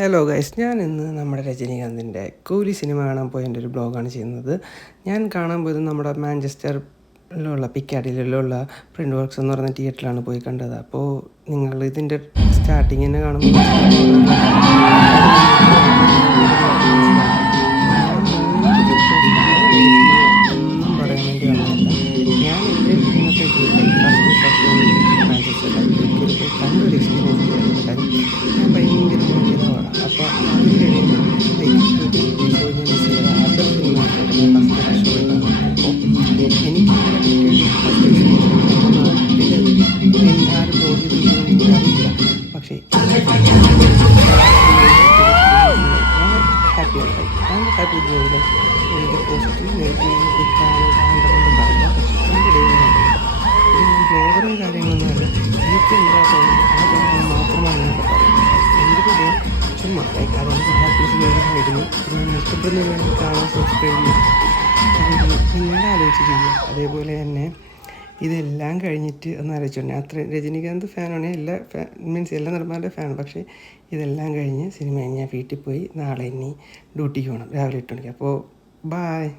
Hello guys, ഞാൻ ഇന്ന് നമ്മുടെ രജനീകാന്തിൻ്റെ കൂലി സിനിമ കാണാൻ പോയതിൻ്റെ ഒരു ബ്ലോഗാണ് ചെയ്യുന്നത്. ഞാൻ കാണാൻ പോയത് നമ്മുടെ മാഞ്ചസ്റ്ററിലുള്ള പിക്കാഡിയിലുള്ള പ്രിൻ്റ് വർക്ക്സ് എന്ന് പറയുന്ന തിയേറ്ററിലാണ് പോയി കണ്ടത്. അപ്പോൾ നിങ്ങൾ ഇതിൻ്റെ സ്റ്റാർട്ടിങ് തന്നെ കാണുമ്പോൾ ഒന്നും പറയാൻ വേണ്ടി വന്നതല്ല. ഞാൻ എൻ്റെ ഇന്നത്തെ മാഞ്ചസ്റ്ററിലേക്ക് കണ്ടൊരു എക്സ്പീരിയൻസ് ചെയ്യുന്നത്. കാര്യം ഞാൻ ഭയങ്കര മോചിതമാണ്. അപ്പോൾ അതിൻ്റെ ഇടയിൽ ഷോ ഞാൻ മിസ് ചെയ്തത് ആരുടെ സിനിമ ആയിക്കോട്ടെ. ഞാൻ ഫസ്റ്റ് ഷോ കാണുമ്പോൾ എനിക്കിങ്ങനെ കിട്ടിയ ഫസ്റ്റ് എക്സ്പീരിയൻസ് നമ്മുടെ നാട്ടിൽ ആരും ബ്ലോഗ് ചെയ്തിട്ടുണ്ടെന്ന് എനിക്കറിയില്ല. പക്ഷേ ഹാപ്പിയാണ്. ഹാപ്പി ബ്ലോഗിൽ എനിക്ക് പോസിറ്റീവ് നെഗറ്റീവ് കുറ്റാണെന്നും പറയില്ല. പക്ഷേ എൻ്റെ ഇടയിൽ ഞാൻ ബ്ലോഗറും കാര്യങ്ങളൊന്നുമല്ല. എനിക്ക് എന്താ തോന്നുന്നത് ആ തോന്നുന്നത് മാത്രമാണ് ഞാൻ പറയുന്നത്. എൻ്റെ കൂടെ ചുമ്മാ അതെനിക്ക് ഹാപ്പിനെസ്സിന് വേണ്ടി ആയിരുന്നു. ഞാൻ ഇഷ്ടപ്പെടുന്ന വേണ്ടി കാണാൻ സബ്സ്ക്രൈബ് ചെയ്യും. നിങ്ങളെ ആലോചിച്ച് ചെയ്യുക. അതേപോലെ തന്നെ ഇതെല്ലാം കഴിഞ്ഞിട്ട് ഒന്ന് ആലോചിച്ചോണ്ട് ഞാൻ അത്ര രജനീകാന്ത് ഫാനാണ്. എല്ലാ നടന്മാരുടെ ഫാനാണ്. പക്ഷേ ഇതെല്ലാം കഴിഞ്ഞ് സിനിമ കഴിഞ്ഞ് ഞാൻ വീട്ടിൽ പോയി നാളെ ഇനി ഡ്യൂട്ടിക്ക് പോകണം രാവിലെ 8 മണിക്ക്. അപ്പോൾ ബായ്.